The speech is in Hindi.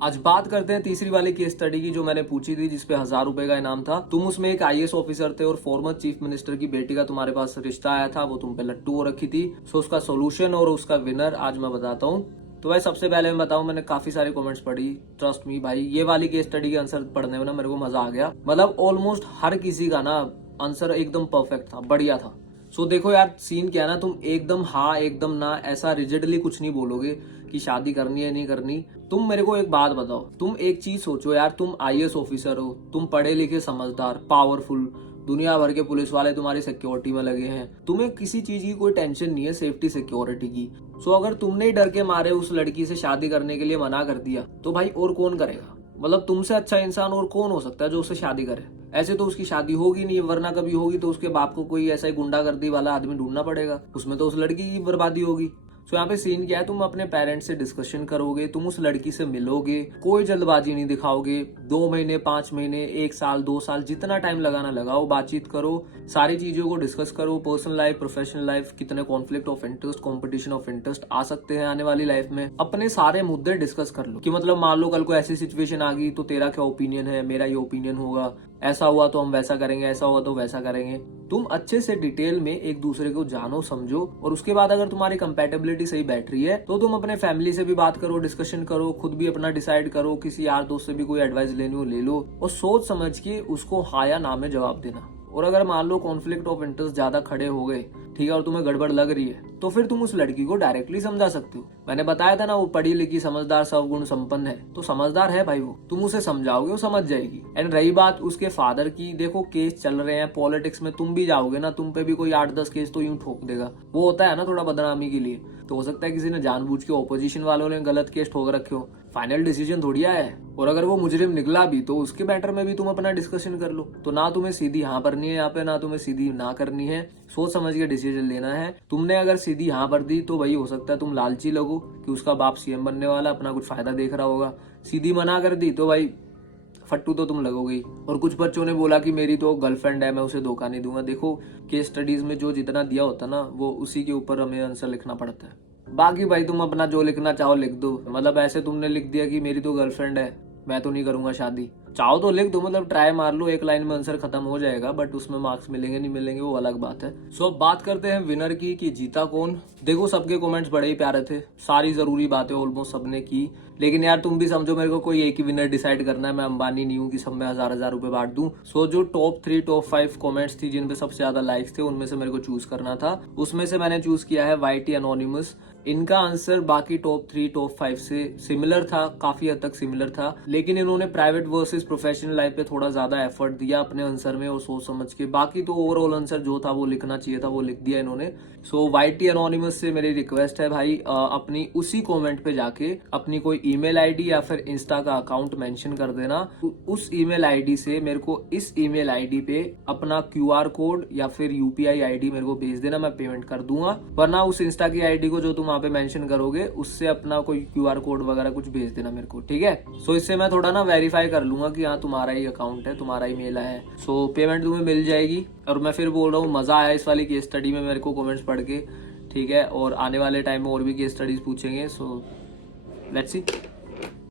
आज बात करते हैं तीसरी वाली केस स्टडी की जो मैंने पूछी थी, जिसपे 1000 रुपए का इनाम था। तुम उसमें एक आईएएस ऑफिसर थे और फॉर्मर चीफ मिनिस्टर की बेटी का तुम्हारे पास रिश्ता आया था, वो तुम पे लट्टू हो रखी थी। सो उसका सोल्यूशन और उसका विनर आज मैं बताता हूँ। तो भाई सबसे पहले मैं बताऊं, मैंने काफी सारे कमेंट्स पढ़ी। ट्रस्ट मी भाई, ये वाली केस स्टडी के आंसर पढ़ने में ना मेरे को मजा आ गया। मतलब ऑलमोस्ट हर किसी का ना आंसर एकदम परफेक्ट था, बढ़िया था। सो देखो यार, सीन क्या है ना, तुम एकदम हाँ एकदम ना ऐसा रिजिडली कुछ नहीं बोलोगे कि शादी करनी है नहीं करनी। तुम मेरे को एक बात बताओ, तुम एक चीज सोचो यार, तुम आईएएस ऑफिसर हो, तुम पढ़े लिखे समझदार पावरफुल, दुनिया भर के पुलिस वाले तुम्हारी सिक्योरिटी में लगे हैं, तुम्हें किसी चीज की कोई टेंशन नहीं है सेफ्टी सिक्योरिटी की। सो अगर तुमने ही डर के मारे उस लड़की से शादी करने के लिए मना कर दिया तो भाई और कौन करेगा? मतलब तुमसे अच्छा इंसान और कौन हो सकता है जो उससे शादी करे? ऐसे तो उसकी शादी होगी नहीं, वरना कभी होगी तो उसके बाप को कोई ऐसा ही गुंडागर्दी वाला आदमी ढूंढना पड़ेगा, उसमें तो उस लड़की की बर्बादी होगी। सो यहाँ पे सीन क्या है, तुम अपने पेरेंट्स से डिस्कशन करोगे, तुम उस लड़की से मिलोगे, कोई जल्दबाजी नहीं दिखाओगे। 2 महीने 5 महीने 1 साल 2 साल जितना टाइम लगाना लगाओ, बातचीत करो, सारी चीजों को डिस्कस करो, पर्सनल लाइफ प्रोफेशनल लाइफ, कितने conflict of interest competition of interest आ सकते हैं आने वाली लाइफ में, अपने सारे मुद्दे डिस्कस कर लो। कि मतलब मान लो कल को ऐसी सिचुएशन आ गई तो तेरा क्या ओपिनियन है, मेरा ये ओपिनियन होगा, ऐसा हुआ तो हम वैसा करेंगे, ऐसा हुआ तो वैसा करेंगे। तुम अच्छे से डिटेल में एक दूसरे को जानो समझो, और उसके बाद अगर तुम्हारी कंपैटिबिलिटी सही बैठ रही है तो तुम अपने फैमिली से भी बात करो, डिस्कशन करो, खुद भी अपना डिसाइड करो, किसी यार दोस्त से भी कोई एडवाइस लेनी हो ले लो, और सोच समझ के उसको हाँ या ना में जवाब देना। और अगर मान लो कॉन्फ्लिक्ट ऑफ इंटरेस्ट ज्यादा खड़े हो गए, ठीक है, और तुम्हें गड़बड़ लग रही है, तो फिर तुम उस लड़की को डायरेक्टली समझा सकते हो। मैंने बताया था ना, वो पढ़ी लिखी समझदार सवगुण संपन्न है, तो समझदार है भाई वो, तुम उसे समझाओगे वो समझ जाएगी। एंड रही बात उसके फादर की, देखो केस चल रहे हैं पॉलिटिक्स में, तुम भी जाओगे ना, तुम पे भी कोई 8-10 केस तो यूं ठोक देगा। वो होता है ना थोड़ा बदनामी के लिए, तो हो सकता है किसी ने जानबूझ के ऑपोजिशन वालों ने गलत केस ठोक रखे हो। फाइनल डिसीजन थोड़ी आया है, और अगर वो मुजरिम निकला भी तो उसके मैटर में भी तुम अपना डिस्कशन कर लो। तो ना तुम्हें सीधी हाँ भरनी है यहाँ पे, ना तुम्हें सीधी ना करनी है, सोच समझ के डिसीजन लेना है। तुमने अगर सीधी हाँ भर दी तो वही हो सकता है तुम लालची लगो कि उसका बाप सीएम बनने वाला, अपना कुछ फायदा देख रहा होगा। सीधी मना कर दी तो भाई फट्टू तो तुम लगोगे ही। और कुछ बच्चों ने बोला कि मेरी तो गर्लफ्रेंड है, मैं उसे धोखा नहीं दूंगा। देखो केस स्टडीज में जो जितना दिया होता ना, वो उसी के ऊपर हमें आंसर लिखना पड़ता है। बाकी भाई तुम अपना जो लिखना चाहो लिख दो। मतलब ऐसे तुमने लिख दिया कि मेरी तो गर्लफ्रेंड है, मैं तो नहीं करूंगा शादी, चाहो तो लिख दो, मतलब ट्राई मार लो, एक लाइन में आंसर खत्म हो जाएगा। बट उसमें मार्क्स मिलेंगे नहीं मिलेंगे वो अलग बात है। सो अब बात करते हैं विनर की कि जीता कौन। देखो सबके कमेंट्स बड़े ही प्यारे थे, सारी जरूरी बातें ऑलमोस्ट सबने की, लेकिन यार तुम भी समझो मेरे को कोई एक ही विनर डिसाइड करना है। मैं अंबानी नहीं हूँ कि सब में 1000-1000 रुपए बांट दूं। सो जो टॉप 3 टॉप 5 कमेंट्स थी जिन पे सबसे ज्यादा लाइक्स थे, उनमें से मेरे को चूज करना था। उसमें से मैंने चूज किया है YT अनोनिमस। इनका आंसर बाकी टॉप 3 टॉप 5 से सिमिलर था, काफी हद तक सिमिलर था, लेकिन इन्होंने प्राइवेट वर्सेस प्रोफेशनल लाइफ पे थोड़ा ज्यादा एफर्ट दिया अपने आंसर में और सोच समझ के। बाकी तो ओवरऑल आंसर जो था वो लिखना चाहिए था वो लिख दिया इन्होंने। सो YT अनोनिमस से मेरी रिक्वेस्ट है भाई, अपनी उसी कमेंट पे जाके अपनी कोई ईमेल आईडी या फिर इंस्टा का अकाउंट मेंशन कर देना। उस ईमेल आईडी से मेरे को इस ईमेल आईडी पे अपना QR कोड या फिर UPI आईडी मेरे को भेज देना, मैं पेमेंट कर दूंगा। वरना उस इंस्टा की आईडी को जो तुम वहां पे मेंशन करोगे उससे अपना कोई QR कोड वगैरह कुछ भेज देना मेरे को, ठीक है। सो इससे मैं थोड़ा ना वेरीफाई कर लूंगा कि हाँ तुम्हारा ही अकाउंट है, तुम्हारा ही मेल है। सो पेमेंट तुम्हें मिल जाएगी। और मैं फिर बोल रहा हूँ, मजा आया इस वाली केस स्टडी में मेरे को कमेंट्स पढ़ के, ठीक है। और आने वाले टाइम में और भी केस स्टडीज पूछेंगे। So let's see.